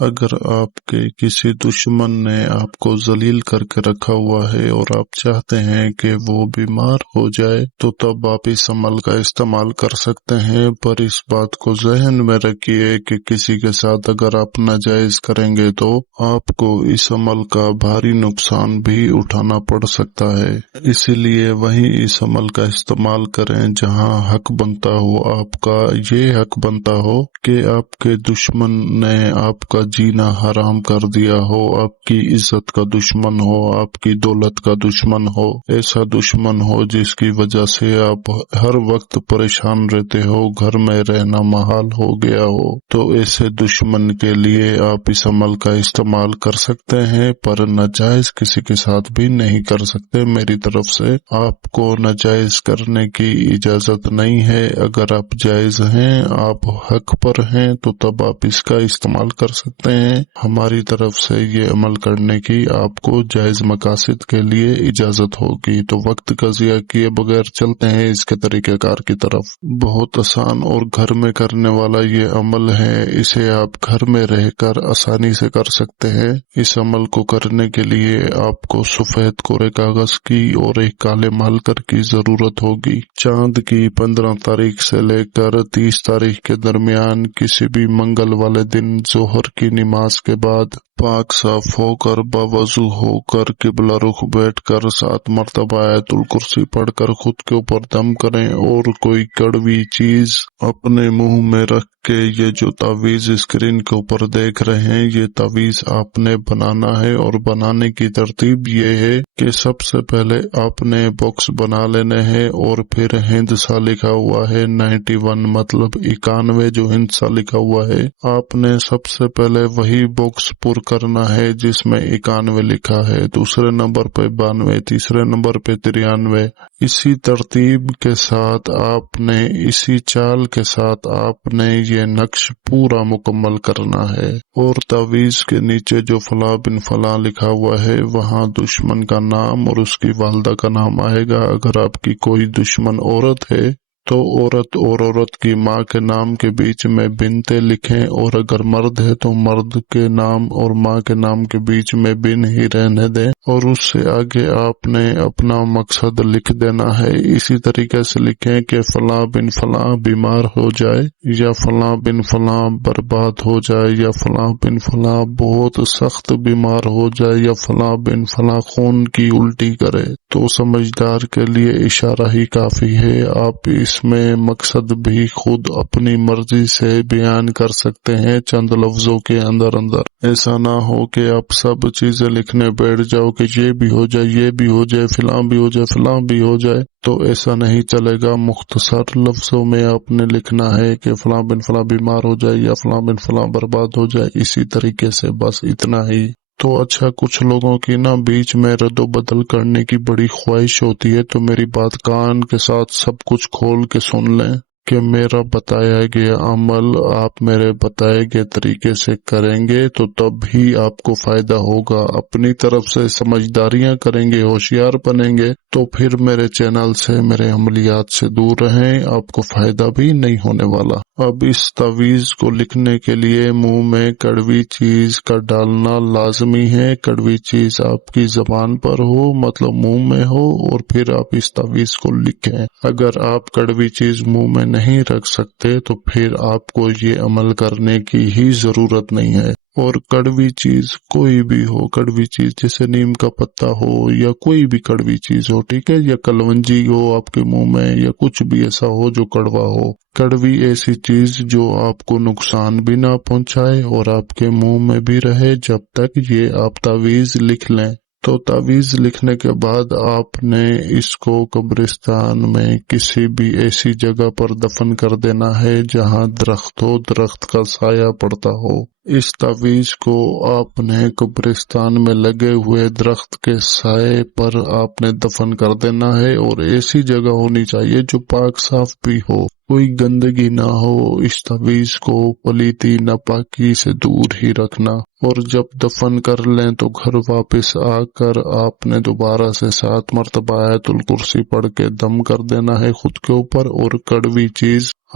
اگر آپ کے کسی دشمن نے آپ کو ذلیل کر کے رکھا ہوا ہے اور آپ چاہتے ہیں کہ وہ بیمار ہو جائے تو تب آپ اس عمل کا استعمال کر سکتے ہیں، پر اس بات کو ذہن میں رکھیے کہ کسی کے ساتھ اگر آپ ناجائز کریں گے تو آپ کو اس عمل کا بھاری نقصان بھی اٹھانا پڑ سکتا ہے۔ اسی لیے وہیں اس عمل کا استعمال کریں جہاں حق بنتا ہو۔ آپ کا یہ حق بنتا ہو کہ آپ کے دشمن نے آپ کا جینا حرام کر دیا ہو، آپ کی عزت کا دشمن ہو، آپ کی دولت کا دشمن ہو، ایسا دشمن ہو جس کی وجہ سے آپ ہر وقت پریشان رہتے ہو، گھر میں رہنا محال ہو گیا ہو، تو ایسے دشمن کے لیے آپ اس عمل کا استعمال کر سکتے ہیں، پر ناجائز کسی کے ساتھ بھی نہیں کر سکتے۔ میری طرف سے آپ کو ناجائز کرنے کی اجازت نہیں ہے۔ اگر آپ جائز ہیں، آپ حق پر ہیں، تو تب آپ اس کا استعمال کر سکتے ہیں۔ ہماری طرف سے یہ عمل کرنے کی آپ کو جائز مقاصد کے لیے اجازت ہوگی۔ تو وقت کا ضیاع کیے بغیر چلتے ہیں اس کے طریقہ کار کی طرف۔ بہت آسان اور گھر میں کرنے والا یہ عمل ہے، اسے آپ گھر میں رہ کر آسانی سے کر سکتے ہیں۔ اس عمل کو کرنے کے لیے آپ کو سفید کورے کاغذ کی اور ایک کالے مارکر کی ضرورت ہوگی۔ چاند کی 15 تاریخ سے لے کر 30 تاریخ کے درمیان کسی بھی منگل والے دن ظہر کی نماز کے بعد پاک صاف ہو کر باوضو ہو کر قبلہ رخ بیٹھ کر 7 مرتبہ آیت الکرسی پڑھ کر خود کے اوپر دم کریں، اور کوئی کڑوی چیز اپنے منہ میں رکھ کہ یہ جو تعویذ اسکرین کے اوپر دیکھ رہے ہیں، یہ تعویذ آپ نے بنانا ہے، اور بنانے کی ترتیب یہ ہے کہ سب سے پہلے آپ نے باکس بنا لینے ہیں، اور پھر ہندسہ لکھا ہوا ہے 91، مطلب 91 جو ہندسہ لکھا ہوا ہے، آپ نے سب سے پہلے وہی باکس پر کرنا ہے جس میں 91 لکھا ہے، دوسرے نمبر پہ 92، تیسرے نمبر پہ 93۔ اسی ترتیب کے ساتھ آپ نے، اسی چال کے ساتھ آپ نے یہ نقش پورا مکمل کرنا ہے، اور تعویذ کے نیچے جو فلاں بن فلاں لکھا ہوا ہے وہاں دشمن کا نام اور اس کی والدہ کا نام آئے گا۔ اگر آپ کی کوئی دشمن عورت ہے تو عورت اور عورت کی ماں کے نام کے بیچ میں بنتے لکھیں، اور اگر مرد ہے تو مرد کے نام اور ماں کے نام کے بیچ میں بن ہی رہنے دیں، اور اس سے آگے آپ نے اپنا مقصد لکھ دینا ہے۔ اسی طریقے سے لکھیں کہ فلاں بن فلاں بیمار ہو جائے، یا فلاں بن فلاں برباد ہو جائے، یا فلاں بن فلاں بہت سخت بیمار ہو جائے، یا فلاں بن فلاں خون کی الٹی کرے۔ تو سمجھدار کے لیے اشارہ ہی کافی ہے، آپ اس میں مقصد بھی خود اپنی مرضی سے بیان کر سکتے ہیں چند لفظوں کے اندر۔ ایسا نہ ہو کہ آپ سب چیزیں لکھنے بیٹھ جاؤ کہ یہ بھی ہو جائے، یہ بھی ہو جائے، فلاں بھی ہو جائے، فلاں بھی ہو جائے، تو ایسا نہیں چلے گا۔ مختصر لفظوں میں آپ نے لکھنا ہے کہ فلاں بن فلاں بیمار ہو جائے، یا فلاں بن فلاں برباد ہو جائے، اسی طریقے سے، بس اتنا ہی۔ تو اچھا، کچھ لوگوں کی بیچ میں رد و بدل کرنے کی بڑی خواہش ہوتی ہے، تو میری بات کان کے ساتھ سب کچھ کھول کے سن لیں کہ میرا بتایا گیا عمل آپ میرے بتائے گئے طریقے سے کریں گے تو تب ہی آپ کو فائدہ ہوگا۔ اپنی طرف سے سمجھداریاں کریں گے، ہوشیار بنیں گے، تو پھر میرے چینل سے، میرے عملیات سے دور رہیں، آپ کو فائدہ بھی نہیں ہونے والا۔ اب اس تعویذ کو لکھنے کے لیے منہ میں کڑوی چیز کا ڈالنا لازمی ہے۔ کڑوی چیز آپ کی زبان پر ہو، مطلب منہ میں ہو، اور پھر آپ اس تعویذ کو لکھیں۔ اگر آپ کڑوی چیز منہ میں نہیں رکھ سکتے تو پھر آپ کو یہ عمل کرنے کی ہی ضرورت نہیں ہے۔ اور کڑوی چیز کوئی بھی ہو، کڑوی چیز جیسے نیم کا پتا ہو، یا کوئی بھی کڑوی چیز ہو، ٹھیک ہے، یا کلونجی ہو آپ کے منہ میں، یا کچھ بھی ایسا ہو جو کڑوا ہو۔ کڑوی ایسی چیز جو آپ کو نقصان بھی نہ پہنچائے اور آپ کے منہ میں بھی رہے جب تک یہ آپ تعویذ لکھ لیں۔ تو تعویذ لکھنے کے بعد آپ نے اس کو قبرستان میں کسی بھی ایسی جگہ پر دفن کر دینا ہے جہاں درخت ہو، درخت کا سایہ پڑتا ہو۔ اس تعویذ کو آپ نے قبرستان میں لگے ہوئے درخت کے سائے پر آپ نے دفن کر دینا ہے، اور ایسی جگہ ہونی چاہیے جو پاک صاف بھی ہو، کوئی گندگی نہ ہو۔ اس تعویذ کو پلیتی ناپاکی سے دور ہی رکھنا، اور جب دفن کر لیں تو گھر واپس آ کر آپ نے دوبارہ سے 7 مرتبہ آیت الکرسی پڑھ کے دم کر دینا ہے خود کے اوپر، اور کڑوی چیز